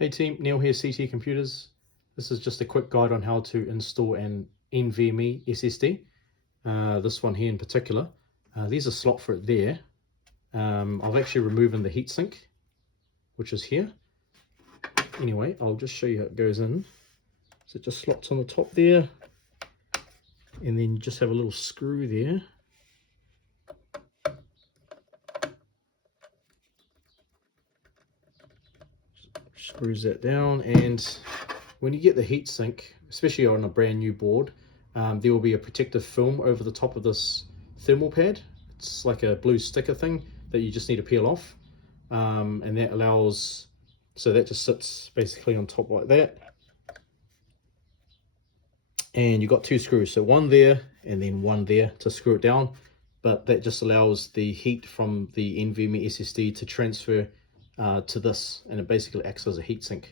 Hey team, Neil here, ct.computers. This is just a quick guide on how to install an NVMe SSD. This one here in particular. There's a slot for it there. I've actually removed the heatsink, which is here. Anyway, I'll just show you how it goes in. So it just slots on the top there, and then you just have a little screw there. Screws that down, and when you get the heatsink, especially on a brand new board, there will be a protective film over the top of this thermal pad. It's like a blue sticker thing that you just need to peel off, and that allows, so that just sits basically on top like that, and you've got two screws, so one there and then one there to screw it down, but that just allows the heat from the NVMe SSD to transfer to this, and it basically acts as a heatsink.